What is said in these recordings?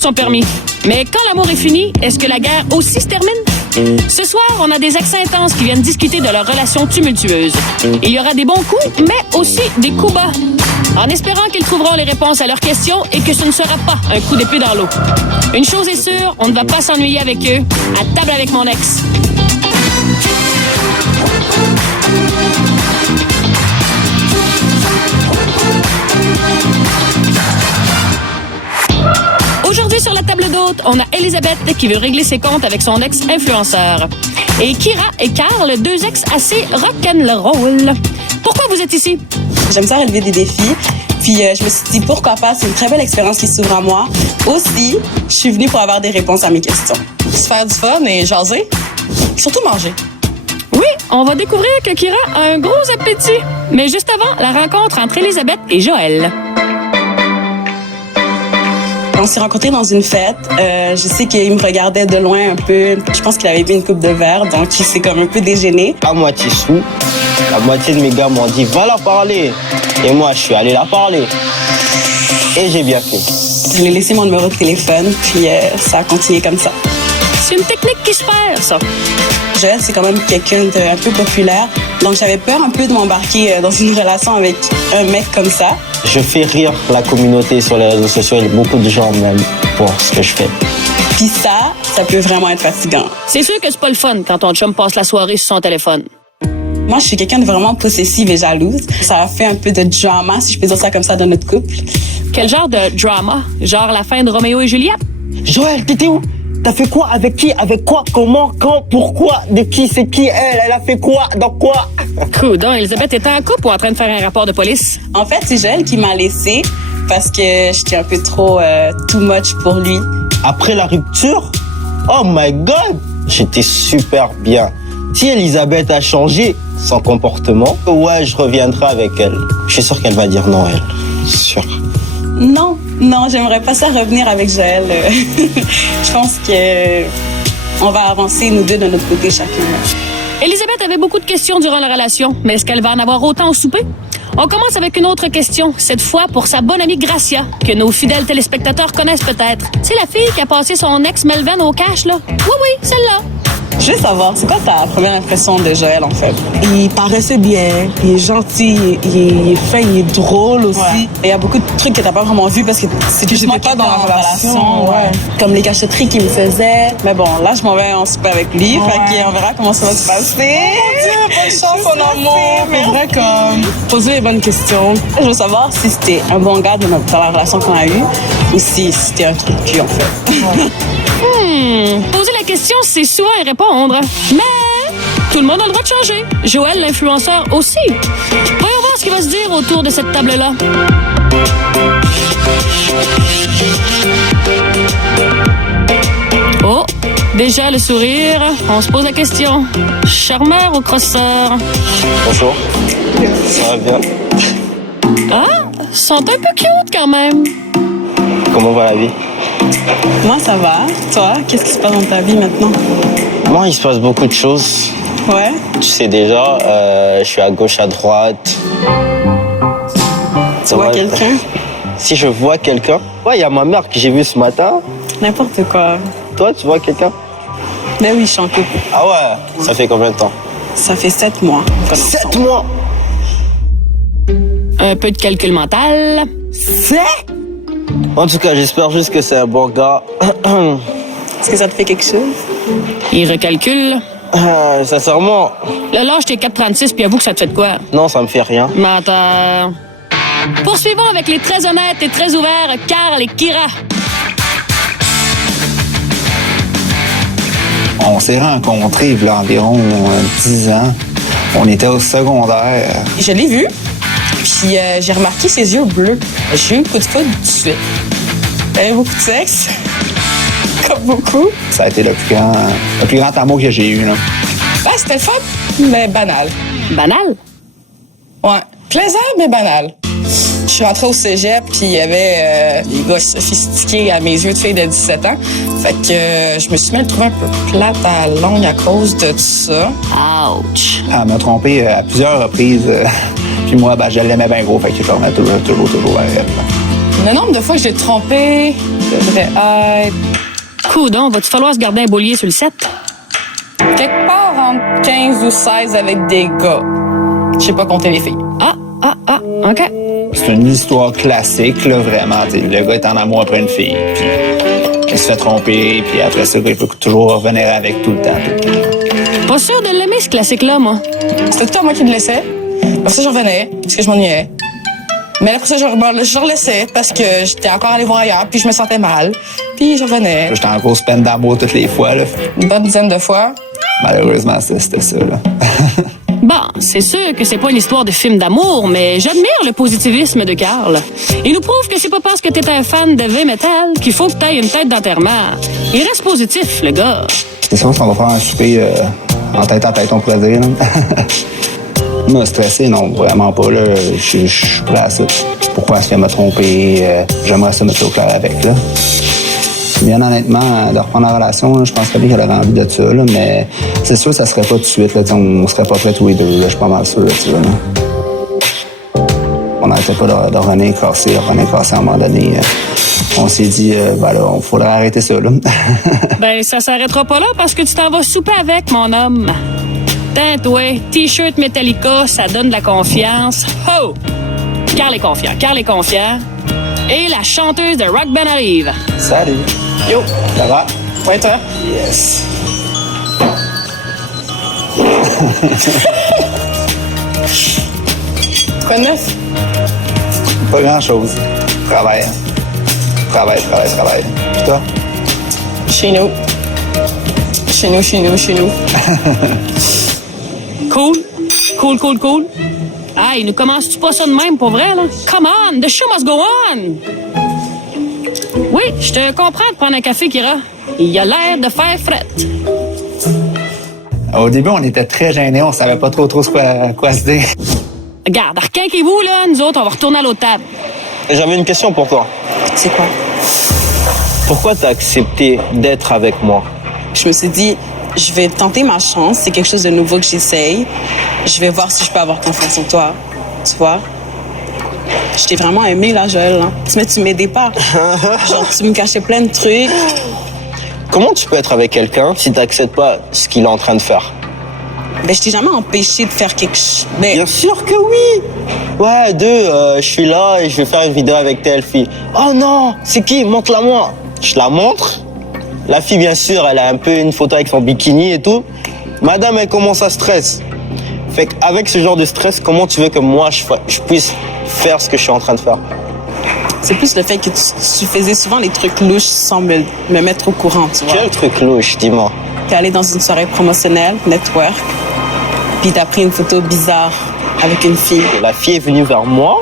Son permis. Mais quand l'amour est fini, est-ce que la guerre aussi se termine? Ce soir, on a des ex intenses qui viennent discuter de leur relation tumultueuse. Il y aura des bons coups, mais aussi des coups bas. En espérant qu'ils trouveront les réponses à leurs questions et que ce ne sera pas un coup d'épée dans l'eau. Une chose est sûre, on ne va pas s'ennuyer avec eux. À table avec mon ex. Aujourd'hui, sur la table d'hôte, on a Elisabeth qui veut régler ses comptes avec son ex-influenceur. Et Kira et Carl, deux ex assez rock'n'roll. Pourquoi vous êtes ici? J'aime ça relever des défis. Puis je me suis dit, pourquoi pas, c'est une très belle expérience qui s'ouvre à moi. Aussi, je suis venue pour avoir des réponses à mes questions. Se faire du fun et jaser. Surtout manger. Oui, on va découvrir que Kira a un gros appétit. Mais juste avant, la rencontre entre Elisabeth et Joël. On s'est rencontrés dans une fête. Je sais qu'il me regardait de loin un peu. Je pense qu'il avait bu une coupe de verre, donc il s'est comme un peu dégêné. À moitié sous, la moitié de mes gars m'ont dit « Va la parler !» Et moi, je suis allé la parler. Et j'ai bien fait. Je lui ai laissé mon numéro de téléphone, puis ça a continué comme ça. C'est une technique qui se perd, ça. Joël, c'est quand même quelqu'un d'un peu populaire, donc j'avais peur un peu de m'embarquer dans une relation avec un mec comme ça. Je fais rire la communauté sur les réseaux sociaux et beaucoup de gens m'aiment pour ce que je fais. Puis ça peut vraiment être fatigant. C'est sûr que c'est pas le fun quand ton chum passe la soirée sur son téléphone. Moi, je suis quelqu'un de vraiment possessive et jalouse. Ça a fait un peu de drama, si je peux dire ça comme ça, dans notre couple. Quel genre de drama? Genre la fin de Roméo et Juliette? Joël, t'étais où? T'as fait quoi? Avec qui? Avec quoi? Comment? Quand? Pourquoi? De qui? C'est qui? Elle a fait quoi? Dans quoi? Coudon, Elisabeth était en couple ou en train de faire un rapport de police? En fait, c'est Joël qui m'a laissée parce que j'étais un peu trop too much pour lui. Après la rupture? Oh my God! J'étais super bien. Si Elisabeth a changé son comportement, ouais, je reviendrai avec elle. Je suis sûr qu'elle va dire non, elle. Sûr. Non, j'aimerais pas ça revenir avec Joël. Je pense que on va avancer, nous deux, de notre côté, chacun. Elisabeth avait beaucoup de questions durant la relation, mais est-ce qu'elle va en avoir autant au souper? On commence avec une autre question, cette fois pour sa bonne amie Gracia, que nos fidèles téléspectateurs connaissent peut-être. C'est la fille qui a passé son ex Melvin au cash, là? Oui, celle-là. Je veux savoir, c'est quoi ta première impression de Joël, en fait? Il paraissait bien, il est gentil, il est fin, il est drôle aussi. Ouais. Il y a beaucoup de trucs que t'as pas vraiment vu parce que c'est justement j'étais pas dans la relation, ouais. Comme les cachotteries qu'il me faisait. Mais bon, là, je m'en vais en souper avec lui. Ouais. Fait qu'on verra comment ça va se passer. Bonne chance, mon amour. Pour vrai, comme, poser les bonnes questions. Je veux savoir si c'était un bon gars dans la relation qu'on a eue ou si c'était un truc de cul, en fait. Poser la question, c'est souvent y répondre. Mais tout le monde a le droit de changer. Joël, l'influenceur, aussi. Voyons voir ce qui va se dire autour de cette table-là. Oh, déjà le sourire. On se pose la question. Charmeur ou crosseur? Bonjour. Ça va bien? Ah, sont un peu cute quand même. Comment va la vie? Moi, ça va. Toi, qu'est-ce qui se passe dans ta vie maintenant? Moi, il se passe beaucoup de choses. Ouais. Tu sais déjà, je suis à gauche, à droite. Tu vois quelqu'un? Si je vois quelqu'un, ouais, il y a ma mère que j'ai vue ce matin. N'importe quoi. Toi, tu vois quelqu'un? Ben oui, je suis en couple. Ah ouais? Ça fait combien de temps? Ça fait 7 mois. 7 mois! Un peu de calcul mental. En tout cas, j'espère juste que c'est un bon gars. Est-ce que ça te fait quelque chose? Il recalcule. Sincèrement, Là, lâche tes 4,36 puis avoue que ça te fait de quoi? non, ça me fait rien. Menteur. Poursuivons avec les très honnêtes et très ouverts Carl et Kira. On s'est rencontrés il y a environ 10 ans. On était au secondaire. Je l'ai vu, puis j'ai remarqué ses yeux bleus. J'ai eu un coup de foudre tout de suite. Il avait beaucoup de sexe. Comme beaucoup. Ça a été le plus grand amour que j'ai eu, là. Ben, c'était le fun, mais banal. Banal. Ouais. Plaisant, mais banal. Je suis rentrée au cégep, puis il y avait des gars sophistiqués à mes yeux de fille de 17 ans. Fait que je me suis même trouvée un peu plate à la longue à cause de tout ça. Ouch. Elle m'a trompé à plusieurs reprises. Puis moi, je l'aimais bien gros, fait que je tournais toujours avec elle. Le nombre de fois que j'ai trompé devrait être Coudon, va-tu falloir se garder un boulier sur le set? quelque part entre 15 ou 16 avec des gars. Je sais pas compter les filles. OK. C'est une histoire classique, là, vraiment. T'sais, le gars est en amour après une fille, puis il se fait tromper, puis après ça, il peut toujours revenir avec tout le temps. Pas sûr de l'aimer, ce classique-là, moi. C'était tout à moi qui le laissais. Après ça, je revenais parce que je m'ennuyais. Mais après ça, je relaissais parce que j'étais encore allée voir ailleurs, puis je me sentais mal. Puis je revenais J'étais en grosse peine d'amour toutes les fois, là. une bonne dizaine de fois. Malheureusement, c'était ça, là. Bon, c'est sûr que c'est pas une histoire de film d'amour, mais j'admire le positivisme de Carl. Il nous prouve que c'est pas parce que t'es un fan de heavy metal qu'il faut que t'aies une tête d'enterrement. Il reste positif, le gars. C'est sûr qu'on va faire un souper en tête à tête, on pourrait dire, là. Moi, stressé, non, vraiment pas, là. Je suis prêt à ça. Pourquoi est-ce qu'elle m'a trompé? J'aimerais ça mettre ça au clair avec, là. Bien honnêtement, de reprendre la relation, là, je pense qu'elle aurait envie de ça, là, mais c'est sûr que ça serait pas tout de suite, là, on serait pas prêts tous les deux, là, je suis pas mal sûr de ça, là. On n'arrêtait pas de revenir casser à un moment donné. On s'est dit, ben là, il faudrait arrêter ça, là. Ben, ça s'arrêtera pas là parce que tu t'en vas souper avec, mon homme. Tant, toi, T-shirt Metallica, ça donne de la confiance. Ho! Carl est confiant. Et la chanteuse de Rock Band arrive. Salut. Yo, Ça va? ouais, toi? Yes. Quoi de neuf? Pas grand-chose. Travail. Puis toi? Chez nous. Cool. Hey, nous commences-tu pas ça de même, pour vrai, là? Come on, the show must go on! Oui, je te comprends de prendre un café, Kira. Il a l'air de faire fret. Au début, on était très gênés, on savait pas trop quoi se dire. Regarde, requinquez-vous, là, nous autres, on va retourner à l'autre table. J'avais une question pour toi. C'est quoi? Pourquoi t'as accepté d'être avec moi? Je me suis dit, je vais tenter ma chance. C'est quelque chose de nouveau que j'essaye. Je vais voir si je peux avoir confiance en toi. Tu vois? Je t'ai vraiment aimé, là, Joël. Hein. Mais tu m'aidais pas. Genre, tu me cachais plein de trucs. Comment tu peux être avec quelqu'un si t'acceptes pas ce qu'il est en train de faire? Ben, je t'ai jamais empêché de faire quelque chose. Ben, Bien sûr que oui! Ouais, je suis là et je vais faire une vidéo avec telle fille. Oh non, c'est qui? Montre-la moi. Je la montre. La fille, bien sûr, elle a un peu une photo avec son bikini et tout. Madame, elle commence à stresser. Fait qu'avec ce genre de stress, comment tu veux que moi, je puisse faire ce que je suis en train de faire? c'est plus le fait que tu faisais souvent les trucs louches sans me mettre au courant, tu vois. Quel truc louche, dis-moi. T'es allé dans une soirée promotionnelle, network, puis t'as pris une photo bizarre avec une fille. La fille est venue vers moi.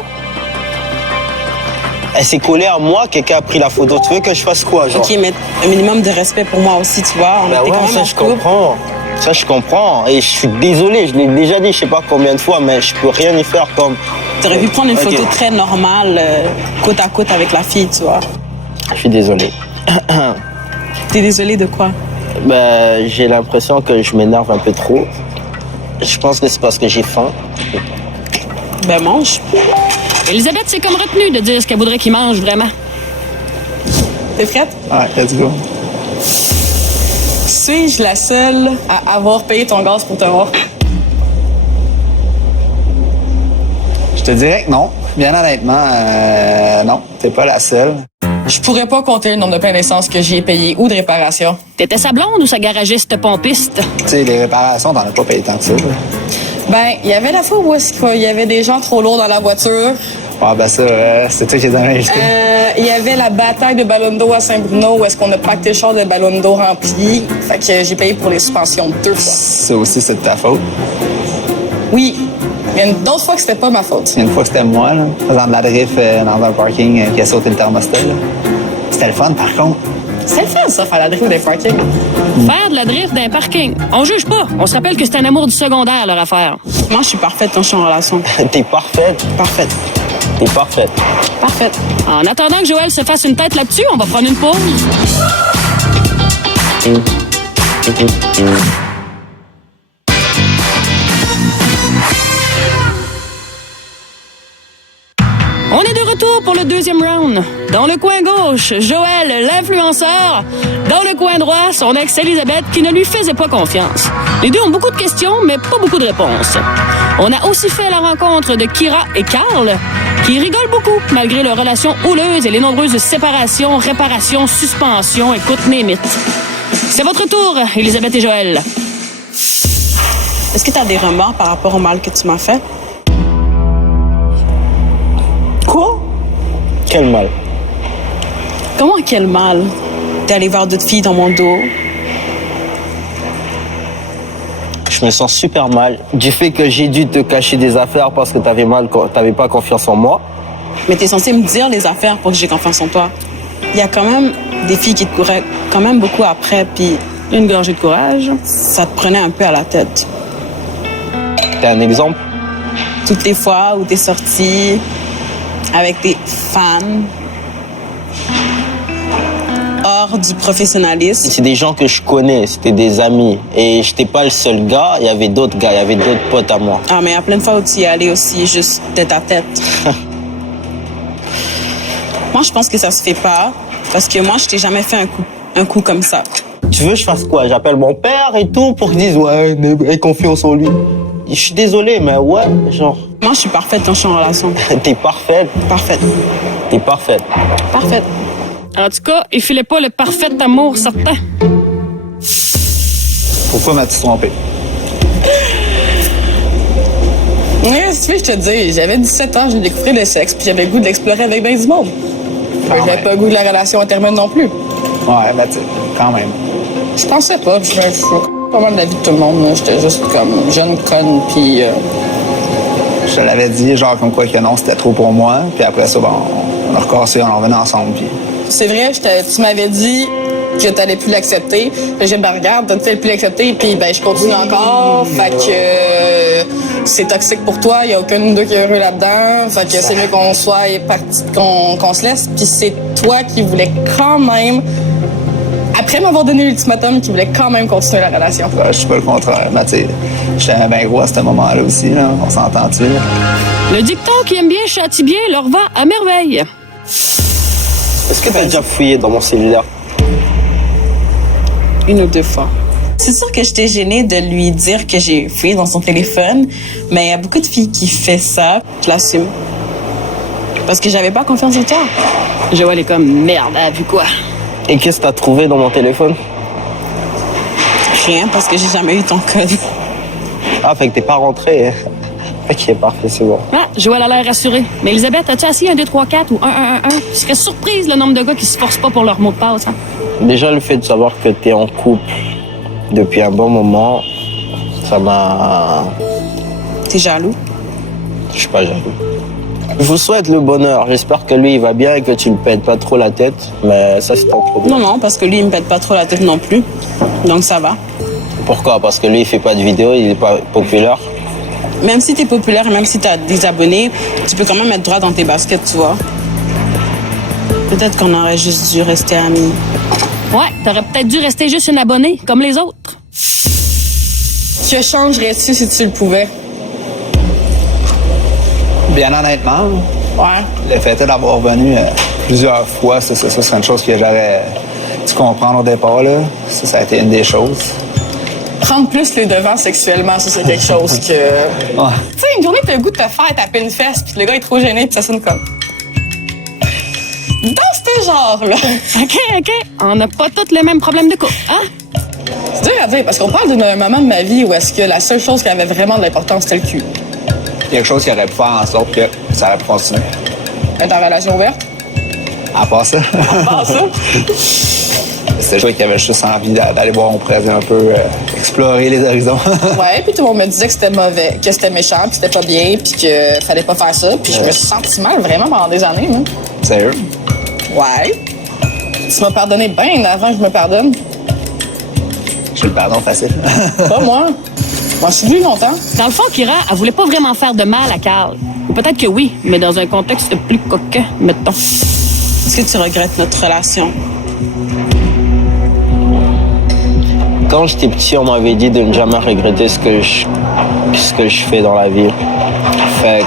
Elle s'est collée à moi, quelqu'un a pris la photo. Tu veux que je fasse quoi, genre? Ok, mais un minimum de respect pour moi aussi, tu vois. On Ben était ouais, quand même ça en je couple. comprends. Ça je comprends. Et je suis désolé, je l'ai déjà dit, je sais pas combien de fois, mais je peux rien y faire comme... T'aurais pu prendre une Ok. photo très normale, côte à côte avec la fille, tu vois. Je suis désolé. T'es désolé de quoi? Ben, j'ai l'impression que je m'énerve un peu trop. Je pense que c'est parce que j'ai faim. Ben mange. Elisabeth s'est comme retenue de dire ce qu'elle voudrait qu'il mange, vraiment. T'es prête? Ouais, let's go. Suis-je la seule à avoir payé ton gaz pour te voir? Je te dirais que non. Bien honnêtement, non, t'es pas la seule. Je pourrais pas compter le nombre de pains d'essence que j'y ai payé ou de réparation. T'étais sa blonde ou sa garagiste pompiste? Tu sais, les réparations, t'en as pas payé tant que ça. là. Ben, il y avait la fois où est-ce qu'il y avait des gens trop lourds dans la voiture. Ouais, ben ça, c'est toi qui les as achetés. Il y avait la bataille de ballons d'eau à Saint-Bruno où est-ce qu'on a pacté le char de ballons d'eau remplis. Fait que j'ai payé pour les suspensions 2 fois. Ça aussi, c'est de ta faute. Oui, mais il y a d'autres fois que c'était pas ma faute. Une fois que c'était moi, là, faisant de la drift dans un parking qui a sauté le thermostat. là. C'était le fun, par contre. C'est le fun, ça, faire la drift des parkings. Faire de la drift dans un parking. On juge pas. On se rappelle que c'est un amour du secondaire, leur affaire. Moi, je suis parfaite quand je suis en relation. T'es parfaite. Parfaite. T'es parfaite. Parfaite. En attendant que Joël se fasse une tête là-dessus, on va prendre une pause. On est de retour pour le deuxième round. Dans le coin gauche, Joël, l'influenceur. Dans le coin droit, son ex-Elisabeth qui ne lui faisait pas confiance. Les deux ont beaucoup de questions, mais pas beaucoup de réponses. On a aussi fait la rencontre de Kira et Carl, qui rigolent beaucoup malgré leur relation houleuse et les nombreuses séparations, réparations, suspensions, écoute, name it. C'est votre tour, Elisabeth et Joël. Est-ce que tu as des remords par rapport au mal que tu m'as fait? Quoi? Quel mal? Comment quel mal? T'es allé voir d'autres filles dans mon dos. Je me sens super mal du fait que j'ai dû te cacher des affaires parce que t'avais pas confiance en moi. Mais t'es censé me dire les affaires pour que j'ai confiance en toi. Il y a quand même des filles qui te couraient quand même beaucoup après, puis Une gorgée de courage. ça te prenait un peu à la tête. T'as un exemple? Toutes les fois où t'es sorti avec tes fans hors du professionnalisme. C'est des gens que je connais, c'était des amis. Et j'étais pas le seul gars, il y avait d'autres gars, il y avait d'autres potes à moi. Ah, mais il y a plein de fois où tu y allais aussi, juste tête à tête. Moi, je pense que ça se fait pas, parce que moi, je t'ai jamais fait un coup comme ça. Tu veux que je fasse quoi? J'appelle mon père et tout pour qu'il dise ouais, aie confiance en lui. Je suis désolé, mais ouais, genre, Moi, je suis parfaite quand je suis en relation. t'es parfaite, Parfaite. t'es parfaite. Parfaite. En tout cas, il filait pas le parfait amour certain. Pourquoi m'as-tu trompé? Ouais, si tu veux, je te dis, j'avais 17 ans, j'ai découvert le sexe, puis j'avais le goût de l'explorer avec ben du monde. J'avais pas le goût de la relation termine non plus. Ouais, ben, tu sais, quand même. Je pensais pas, puis je me pas mal de la vie de tout le monde. Là. J'étais juste comme jeune conne, puis Je te l'avais dit, genre, comme quoi que non, c'était trop pour moi. Puis après ça, bon, on a recassé, on en revenait ensemble. Puis c'est vrai, tu m'avais dit que t'allais plus l'accepter. J'ai dit, ben regarde, t'allais plus l'accepter, puis ben je continue encore. Fait que c'est toxique pour toi, il y a aucun de nous deux qui est heureux là-dedans. Fait que c'est mieux qu'on soit parti, qu'on se laisse. Puis c'est toi qui voulais quand même, après m'avoir donné l'ultimatum, qui voulait quand même continuer la relation. ouais, je suis pas le contraire. Mais tu sais, j'étais bien gros à ce moment-là aussi, là. On s'entend-tu, là? Le dicton qui aime bien châtie bien leur va à merveille. Est-ce que t'as déjà fouillé dans mon cellulaire? Une ou deux fois. C'est sûr que j'étais gênée de lui dire que j'ai fouillé dans son téléphone, mais il y a beaucoup de filles qui font ça. Je l'assume. Parce que j'avais pas confiance en toi. Joël est comme merde, elle a vu quoi? Et qu'est-ce que t'as trouvé dans mon téléphone? Rien, parce que j'ai jamais eu ton code. Ah, fait que t'es pas rentré. Hein? Ok, parfait, c'est bon. Ah, Joël a l'air rassurée. Mais Elisabeth, as-tu essayé 1, 2, 3, 4 ou 1, 1, 1, 1? Je serais surprise le nombre de gars qui se forcent pas pour leur mot de passe. Hein? Déjà, le fait de savoir que t'es en couple depuis un bon moment, ça m'a... T'es jaloux? Je suis pas jaloux. Je vous souhaite le bonheur. J'espère que lui, il va bien et que tu le pètes pas trop la tête. Mais ça, c'est ton problème. Non, parce que lui, il me pète pas trop la tête non plus. Donc ça va. Pourquoi? Parce que lui, il fait pas de vidéos, il est pas populaire. Même si t'es populaire et même si t'as des abonnés, tu peux quand même être droit dans tes baskets, tu vois. Peut-être qu'on aurait juste dû rester amis. Ouais, t'aurais peut-être dû rester juste une abonnée, comme les autres. Que changerais-tu si tu le pouvais? Bien honnêtement, Ouais. le fait est d'avoir venu plusieurs fois, ça serait une chose que j'aurais dû comprendre au départ, là. Ça a été une des choses. Prendre plus les devants sexuellement, ça, c'est quelque chose que... Ouais. Tu sais, une journée, t'as le goût de te faire taper une fesse, puis le gars est trop gêné, puis ça sonne comme... Dans ce genre-là. OK. On n'a pas tous le même problème de couple, hein? C'est dur à dire, parce qu'on parle d'un moment de ma vie où est-ce que la seule chose qui avait vraiment de l'importance, c'était le cul. Quelque chose qui aurait pu faire en sorte que ça aurait pu continuer. Être en relation ouverte. À part ça, Ah, ça. c'était toi qui avais juste envie d'aller voir, on pourrait dire un peu, explorer les horizons. Ouais, puis tout le monde me disait que c'était mauvais, que c'était méchant, que c'était pas bien, puis que fallait pas faire ça. Puis je me suis senti mal vraiment pendant des années, hein. Sérieux? Ouais. Tu m'as pardonné bien avant que je me pardonne. J'ai le pardon facile. Pas moi. Moi, je suis venu longtemps. Dans le fond, Kira, elle voulait pas vraiment faire de mal à Carl. Ou peut-être que oui, mais dans un contexte plus coquin, mettons. Est-ce que tu regrettes notre relation? Quand j'étais petit, on m'avait dit de ne jamais regretter ce que je fais dans la vie. Fait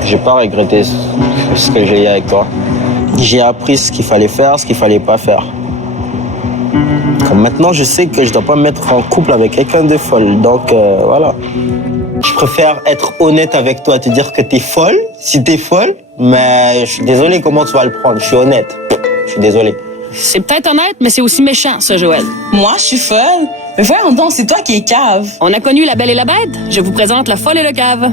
que j'ai pas regretté ce que j'ai eu avec toi. J'ai appris ce qu'il fallait faire, ce qu'il fallait pas faire. Comme maintenant, je sais que je dois pas me mettre en couple avec quelqu'un de folle. Donc, voilà. Je préfère être honnête avec toi, te dire que t'es folle, si t'es folle. Mais je suis désolé comment tu vas le prendre. Je suis honnête. Je suis désolé. C'est peut-être honnête, mais c'est aussi méchant, ça, Joël. Moi, je suis folle. Mais voyons donc, c'est toi qui es cave. On a connu la Belle et la Bête. Je vous présente la folle et le cave.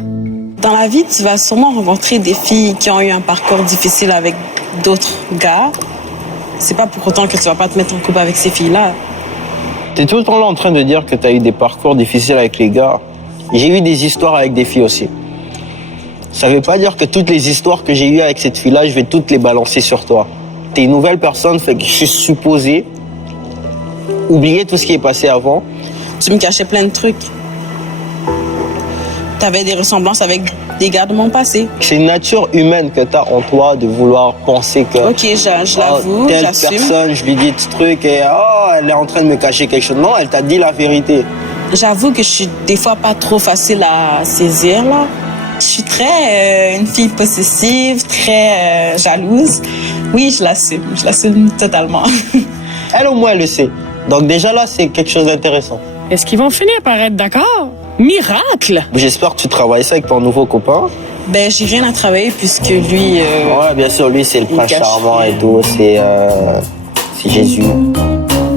Dans la vie, tu vas sûrement rencontrer des filles qui ont eu un parcours difficile avec d'autres gars. C'est pas pour autant que tu vas pas te mettre en couple avec ces filles-là. T'es tout le temps là en train de dire que t'as eu des parcours difficiles avec les gars. J'ai eu des histoires avec des filles aussi. Ça veut pas dire que toutes les histoires que j'ai eues avec cette fille-là, je vais toutes les balancer sur toi. T'es une nouvelle personne, fait que je suis supposé oublier tout ce qui est passé avant. Tu me cachais plein de trucs. T'avais des ressemblances avec des gars de mon passé. C'est une nature humaine que t'as en toi de vouloir penser que... Ok, je l'avoue, telle j'assume. personne, je lui dis ce truc et elle est en train de me cacher quelque chose. Non, elle t'a dit la vérité. J'avoue que je suis des fois pas trop facile à saisir, là. Je suis très une fille possessive, très jalouse. Oui, je l'assume totalement. Elle, au moins, elle le sait. Donc déjà là, c'est quelque chose d'intéressant. Est-ce qu'ils vont finir par être d'accord? Miracle! J'espère que tu travailles ça avec ton nouveau copain. Ben, j'ai rien à travailler puisque lui... Ouais, bien sûr, lui, c'est le il prince cache charmant rien. et tout. C'est Jésus.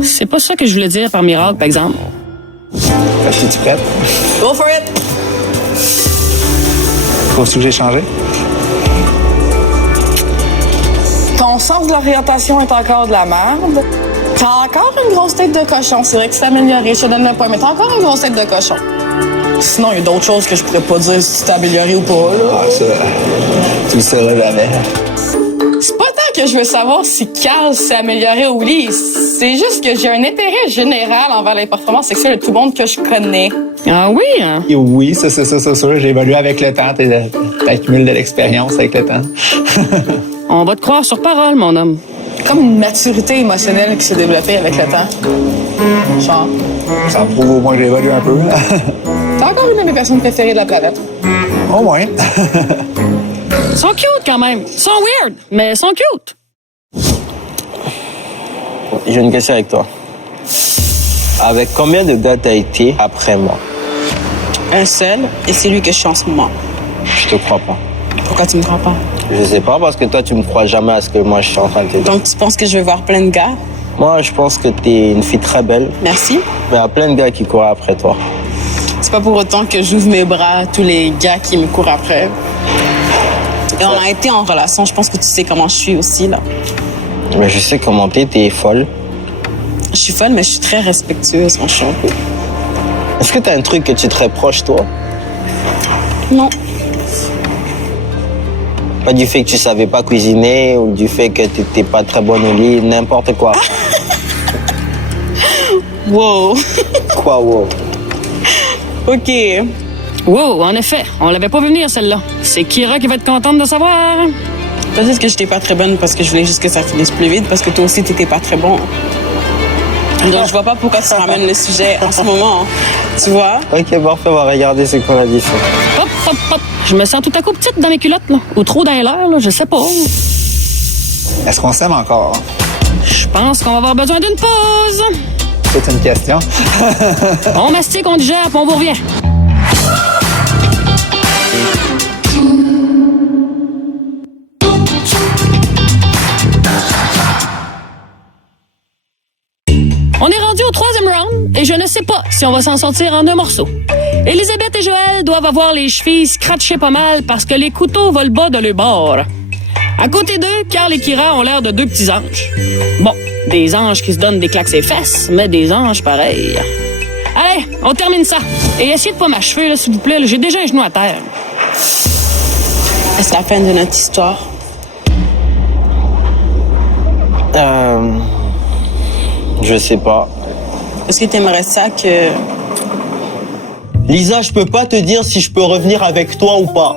C'est pas ça que je voulais dire par miracle, par exemple. Es-tu prête? Go for it! Faut-tu que j'ai changé? Ton sens de l'orientation est encore de la merde. T'as encore une grosse tête de cochon. C'est vrai que c'est amélioré, je te donne le point, mais t'as encore une grosse tête de cochon. Sinon, il y a d'autres choses que je pourrais pas dire si tu t'es amélioré ou pas, là. Ah, ça, tu le sauras jamais. C'est pas tant que je veux savoir si Carl s'est amélioré au lit. C'est juste que j'ai un intérêt général envers les performances sexuelles de tout le monde que je connais. Ah oui, hein? Et oui, ça, c'est sûr. J'ai évolué avec le temps. T'accumules de l'expérience avec le temps. On va te croire sur parole, mon homme. Comme une maturité émotionnelle qui s'est développée avec le temps. Genre, Ça me prouve au moins que j'ai évolué un peu. t'es encore une de mes personnes préférées de la planète. Au moins. Ils sont cute quand même. Ils sont weird, mais ils sont cute. J'ai une question avec toi. Avec combien de gars t'as été après moi? Un seul, et c'est lui que je suis en ce moment. Je te crois pas. Pourquoi tu me crois pas? Je sais pas, parce que toi, tu me crois jamais à ce que moi, je suis en train de te dire. Donc, tu penses que je vais voir plein de gars? Moi, je pense que t'es une fille très belle, Merci. mais il y a plein de gars qui courent après toi. C'est pas pour autant que j'ouvre mes bras à tous les gars qui me courent après. Et on a été en relation, je pense que tu sais comment je suis aussi, là. Mais je sais comment t'es folle. Je suis folle, mais je suis très respectueuse quand je suis en couple. Est-ce que t'as un truc que tu te reproches, toi? Non. Pas du fait que tu savais pas cuisiner ou du fait que t'étais pas très bonne au lit, n'importe quoi. Wow. Quoi, wow? OK. Wow, en effet, on l'avait pas vu venir, celle-là. C'est Kira qui va être contente de savoir. Peut-être que j'étais pas très bonne parce que je voulais juste que ça finisse plus vite, parce que toi aussi, t'étais pas très bon. Donc, je vois pas pourquoi tu ramènes le sujet en ce moment. Tu vois? Ok, parfait, on va regarder ce qu'on a dit. Hop, hop, hop. Je me sens tout à coup petite dans mes culottes, là. Ou trop dans l'air, là. Je sais pas. Est-ce qu'on s'aime encore? Je pense qu'on va avoir besoin d'une pause. C'est une question. On mastique, on digère, puis on vous revient. On est rendu au 3e round et je ne sais pas si on va s'en sortir en un morceau. Elisabeth et Joël doivent avoir les chevilles scratchées pas mal parce que les couteaux volent bas de leur bord. À côté d'eux, Carl et Kira ont l'air de deux petits anges. Bon, des anges qui se donnent des claques ses fesses, mais des anges pareils. Allez, on termine ça. Et essayez de pas m'achever, là, s'il vous plaît. Là, j'ai déjà un genou à terre. Est-ce la fin de notre histoire? Je sais pas. Est-ce que t'aimerais ça que... Lisa, je peux pas te dire si je peux revenir avec toi ou pas.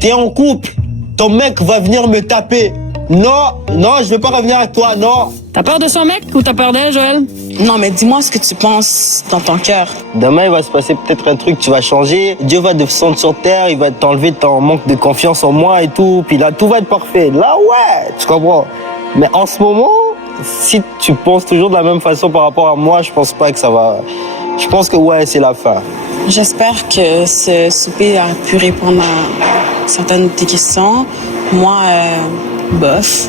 T'es en couple. Ton mec va venir me taper. Non, je veux pas revenir avec toi, non. T'as peur de son mec ou t'as peur d'elle, Joël? Non, mais dis-moi ce que tu penses dans ton cœur. Demain, il va se passer peut-être un truc, tu vas changer. Dieu va descendre sur terre, il va t'enlever ton manque de confiance en moi et tout. Puis là, tout va être parfait. Là, ouais, tu comprends. Mais en ce moment, si tu penses toujours de la même façon par rapport à moi, je pense pas que ça va... Je pense que ouais, c'est la fin. J'espère que ce souper a pu répondre à certaines de tes questions. Moi, bof.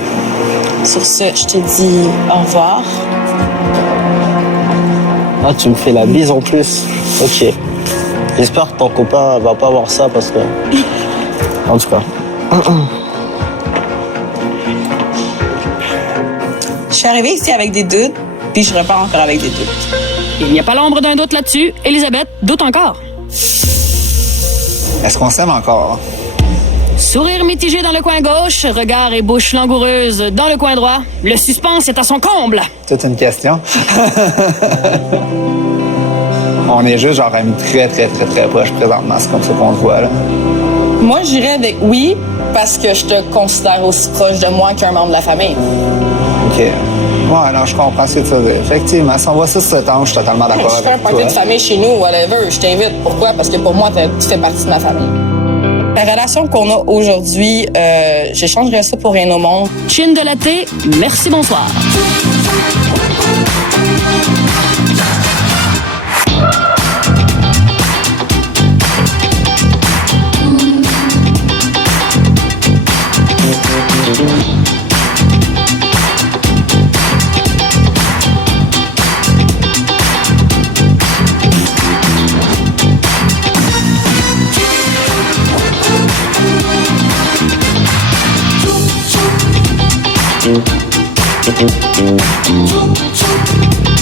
Sur ce, je te dis au revoir. Ah, tu me fais la bise en plus. Ok. J'espère que ton copain va pas voir ça parce que... En tout cas. Je suis arrivée ici avec des doutes, puis je repars encore avec des doutes. Il n'y a pas l'ombre d'un doute là-dessus. Elisabeth doute encore. Est-ce qu'on s'aime encore? Sourire mitigé dans le coin gauche, regard et bouche langoureuse dans le coin droit. Le suspense est à son comble. C'est une question. On est juste genre amis très proches présentement. C'est comme ça qu'on se voit, là. Moi, j'irais avec oui, parce que je te considère aussi proche de moi qu'un membre de la famille. OK. Ouais, non, je comprends ce que tu veux dire. Effectivement, si on voit ça sur cet angle, je suis totalement d'accord Je fais un avec toi. party de famille chez nous, whatever, je t'invite. Pourquoi? Parce que pour moi, tu fais partie de ma famille. La relation qu'on a aujourd'hui, j'échangerais ça pour rien au monde. Chin de latte, merci, bonsoir. Choo choo.